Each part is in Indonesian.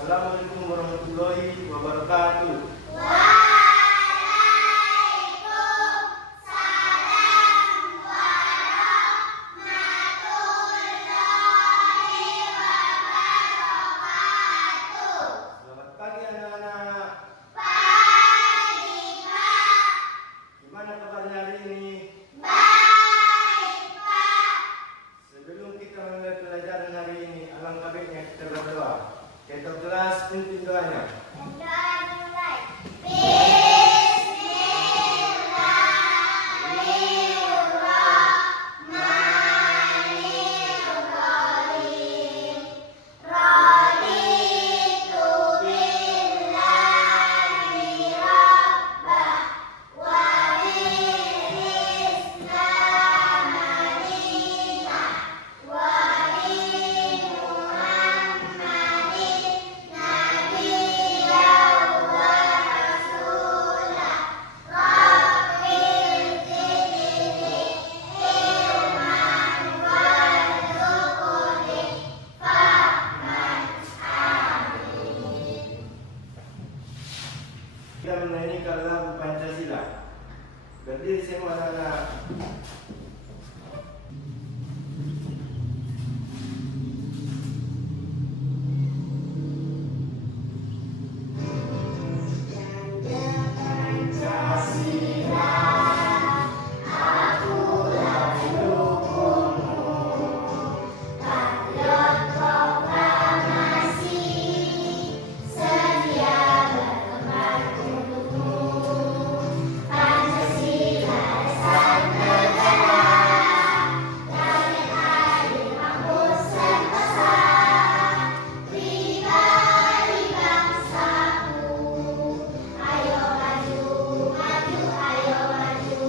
Assalamualaikum warahmatullahi wabarakatuh. Selamat pagi anak-anak. Pagi, Pak. Gimana kabarnya hari ini? Baik, Pak. Sebelum kita mulai pelajaran hari ini, alangkah baiknya kita berdoa. Kita kelas pimpin doanya. Doa dimulai. Bismillahirrahmanirrahim. Raditu billahi rabba wa bil islama dina wa bi Muhammadin nabiyyan wa rasulah. Rabbil zidni ilman warzuqni fahman. Amin. Kita menyanyikan lagu Pancasila. Berdiri semua anak-anak. Pancasila, akulah pendukungmu. Patriot proklamasi, sedia berkorban untukmu. Pancasila dasar negara, rakyat adil makmur sentosa, pribadi bangsaku. Ayo maju, maju, ayo maju,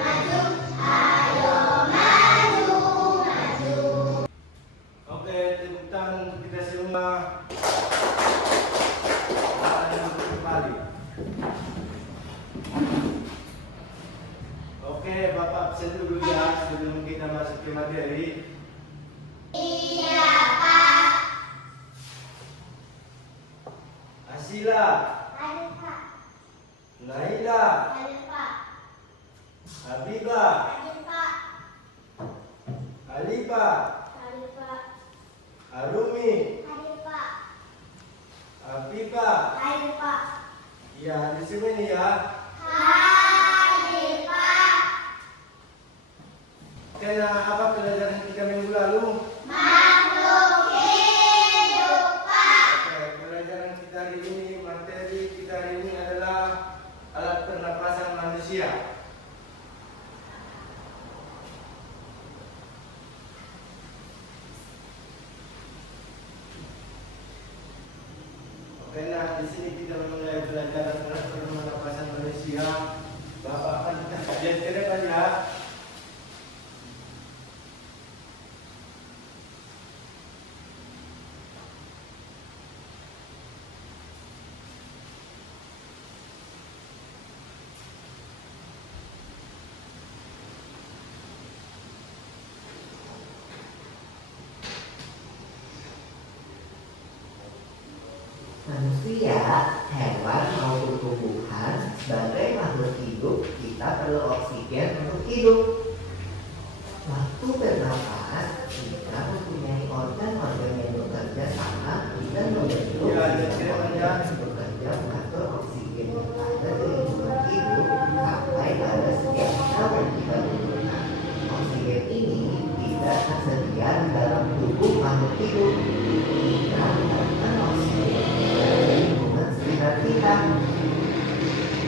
maju, ayo maju, maju. Oke, tepuk tangan untuk kita semua. Tangan kembali. Oke, Bapak absen dulu ya sebelum kita masuk ke materi. Iya, Pak. Asila, Ada, Pak. Naila, Ada, Pak. Habibah, Ada, Pak. Alifah, Ada, Pak. Arumi, Ada, Pak. Afifah. Ada, Pak. Ya, di sini ya. Hadir, Pak. Kena apa pelajaran kita minggu lalu? Makhluk hidup, Pak. Oke, pelajaran kita hari ini, materi kita hari ini adalah alat pernapasan manusia. Oke, nah di sini kita mulai pelajaran alat pernapasan manusia. Bapak akan kita kajian ke depan ya. Manusia, hewan maupun tumbuhan, sebagai makhluk hidup, kita perlu oksigen untuk hidup. Waktu bernapas, kita mempunyai organ-organ yang bekerja sama dan membentuk organ yang bekerja mengatur oksigen yang ada di lingkungan hidup sampai pada setiap sel yang kita butuhkan. Oksigen ini tidak tersedia di dalam tubuh makhluk hidup, kita mendapatkan oksigen dari lingkungan sekitar kita.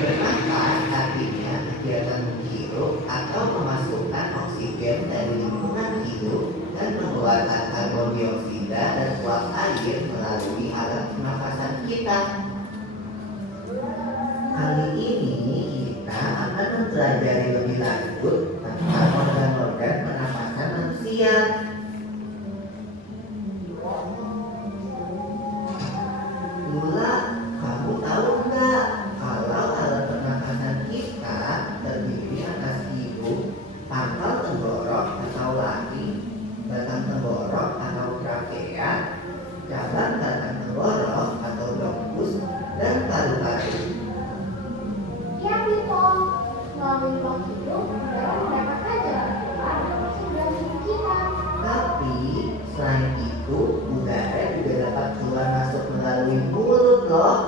Bernafas artinya kegiatan menghirup atau memasukkan oksigen dari lingkungan hidup dan mengeluarkan karbon dioksida dan uap air melalui alat pernafasan kita. Kali ini kita akan mempelajari lebih lanjut tentang organ-organ pernafasan manusia. Lula, kamu tahu nggak kalau alat pernafasan kita terdiri atas hidung, pangkal tenggorok atau laring, batang tenggorok atau trakea, cabang batang tenggorok atau bronkus, dan paru-paru. Ya, Pito. Melalui ruang hidup, udara mendapatkan jalan keluar dan masuk dalam tubuh kita. Tapi selain itu, udara juga dapat keluar masuk melalui mulut loh.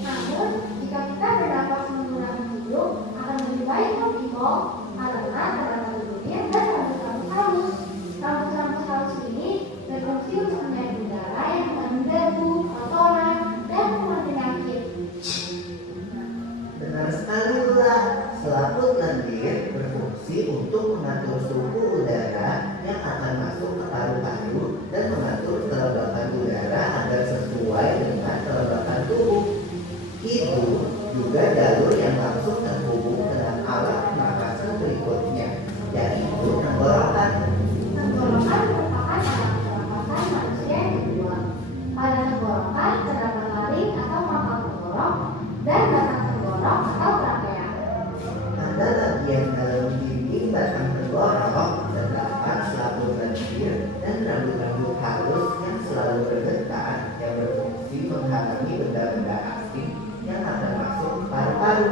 Namun, jika kita bernapas menggunakan hidung, akan lebih baik loh, Pito. Karena terdapat tubuhnya dan rambut-rambut halus. Rambut-rambut halus ini berfungsi untuk menyaring udara yang mengandung debu, kotoran, dan kuman penyakit. Benar sekali Lula, selaput lendir berfungsi untuk mengatur suhu udara yang akan masuk ke paru-paru dan mengatur kelembapan udara agar sesuai dengan kelembapan tubuh. Itu juga jalur yang langsung terhubung dengan alat pernafasan berikutnya, yaitu tenggorokan. Tenggorokan merupakan alat pernapasan manusia yang kedua. Pada tenggorokan terdapat laring atau pangkal tenggorok dan batang tenggorok atau trakea. Pada bagian dalam dinding batang tenggorok terdapat selaput lendir dan rambut-rambut halus yang selalu bergetar yang berfungsi menghalangi benda-benda asing yang akan masuk ke paru-paru.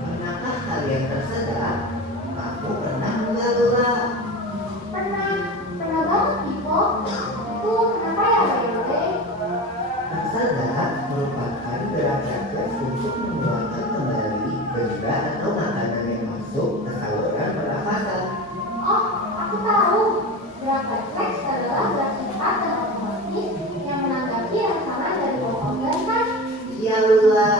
Pernahkah kalian tersedak? Kamu pernah nggak Lula? Pernah banget, Pito. Itu kenapa ya, Bebe? Tersedak merupakan gerak refleks untuk mengeluarkan kembali benda atau makanan yang masuk ke saluran pernafasan. Oh, aku tahu. Gerak refleks adalah gerak cepat dan otomatis yang menanggapi rangsangan dari bawah organ kan? Iya Lula.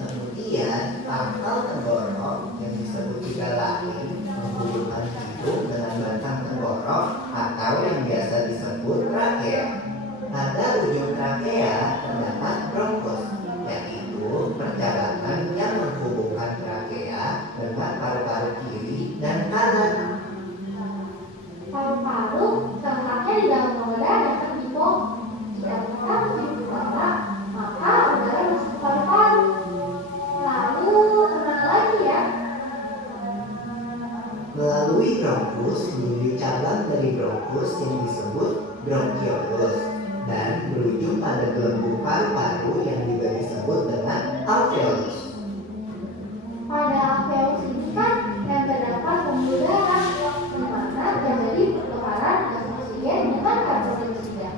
Kemudian pangkal tenggorok yang disebut juga laring menghubungkan hidung dengan batang tenggorok atau yang biasa disebut trakea. Pada ujung trakea terdapat bronkus, yaitu perjalanan yang menghubungkan trakea dengan paru-paru kiri dan kanan. Paru-paru terletaknya di dalam rongga dada kan, Pito? Jika kita menghirup udara, maka udara masuk ke paru-paru. Lalu, kemana lagi ya? Melalui bronkus menuju cabang dari bronkus yang disebut bronkiolus dan berujung pada gelembung paru-paru yang juga disebut dengan alveolus. Pada alveolus ini kan yang terdapat pembuluh darah, di mana terjadi pertukaran gas oksigen dengan karbon dioksida.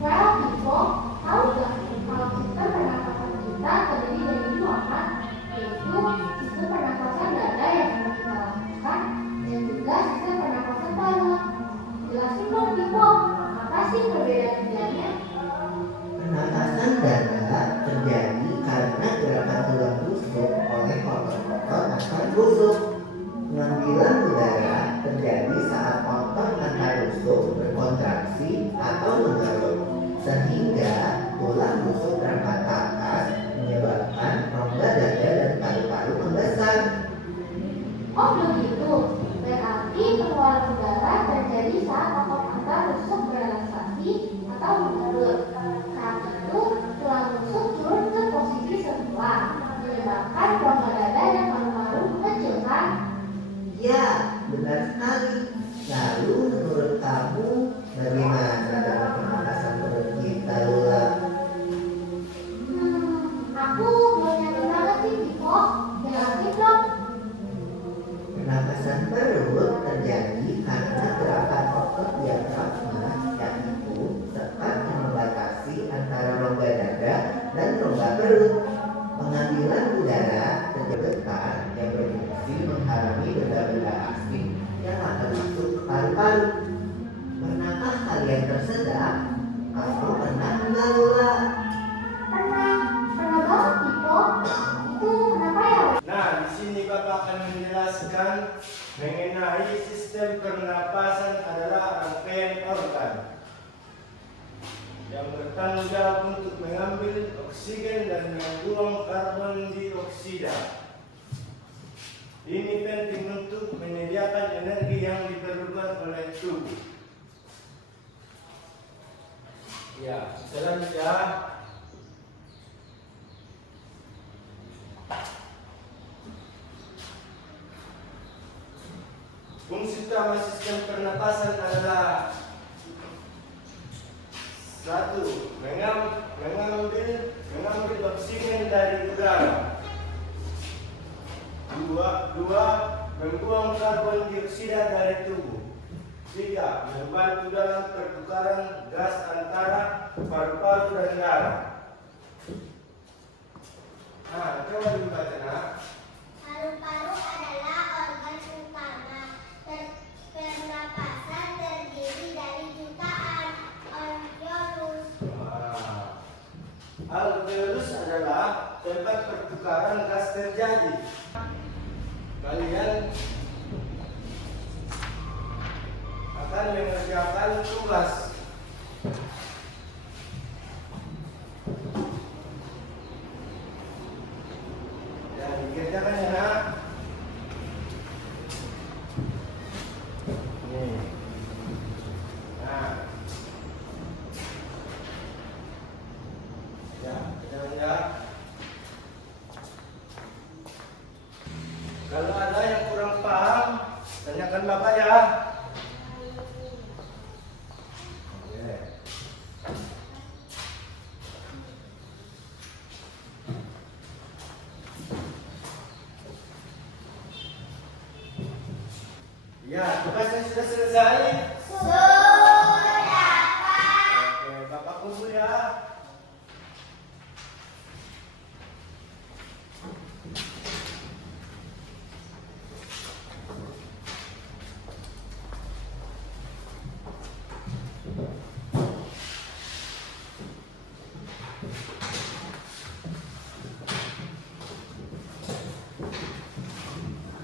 Well, Pito, tahu nggak kalau sistem pernapasan kita terdiri dari dua kan? Yaitu sistem pernapasan dada yang pernah kita lakukan dan juga sistem pernapasan paru. Jelasin dong, Pito, apa sih perbedaan keduanya? Pernapasan dada terjadi karena gerakan tulang rusuk oleh otot-otot antar rusuk. Pengambilan udara terjadi saat otot antar rusuk berkontraksi atau menggaruk, sehingga tulang rusuk terangkat ke atas menyebabkan rongga dada dan paru-paru membesar. Oh begitu, berarti pengeluaran udara terjadi saat otot antar rusuk berrelaksasi atau menggerut. Saat itu, tulang rusuk turun ke posisi semula, menyebabkan rongga dada dan paru-paru mengecil kan? Ya, benar sekali. Lalu menurut kamu bagaimana dengan pernapasan perut kita Lula? Aku belum yakin banget sih, Pito. Jelasin dong. Pernapasan perut terjadi karena gerakan otot diafragma, yaitu sekat yang membatasi antara rongga dada dan rongga perut. Pengambilan organ yang berfungsi menghalangi benda-benda asing yang akan masuk ke paru-paru. Pernahkah kalian tersedak? Kamu pernah enggak, Lula? Pernah banget Tito. Itu kenapa ya? Nah, di sini Bapak akan menjelaskan mengenai sistem pernapasan adalah rangkaian organ yang bertanggung jawab untuk mengambil oksigen dan membuang karbon dioksida. Ini penting untuk menyediakan energi yang diperlukan oleh tubuh. Ya, selanjutnya fungsi utama sistem pernapasan adalah 1. Mengambil oksigen dari udara. 2. Membuang karbon dioksida dari tubuh. 3. Membantu dalam pertukaran gas antara paru-paru dan darah. Nah, coba dibaca, nak. Paru-paru adalah organ utama. Pernapasan terdiri dari jutaan alveolus. Alveolus adalah tempat pertukaran gas terjadi. Kalian akan mengerjakan tugas. Dan dikerjakan ya, nak. Nih. Nah. Ya, ya. Kalau ada yang kurang paham, tanyakan Bapak ya. Oke. Ya, tugasnya sudah selesai. Sudah, Pak. Oke, Bapak kumpul ya.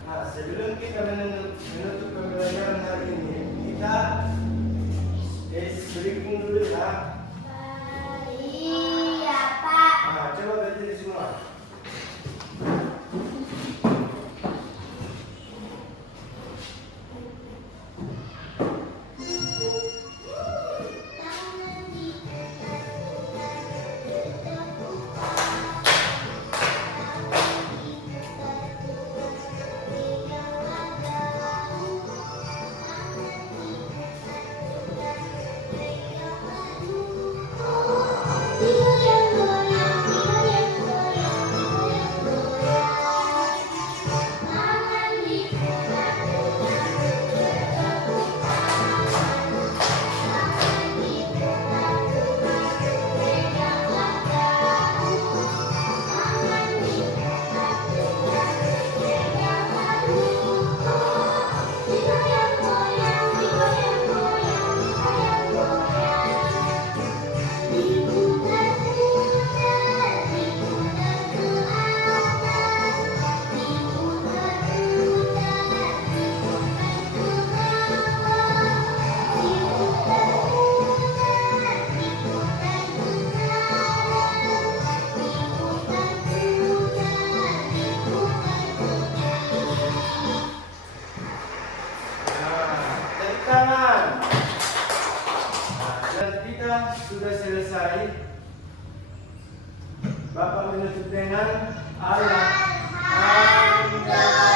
Nah, sebelum kita menutup pembelajaran hari ini, kita briefing dulu ya. Iya, Pak. Nah, coba berdiri semua. Tangan. Nah, dan kita sudah selesai. Bapak menutup dengan Alhamdulillah.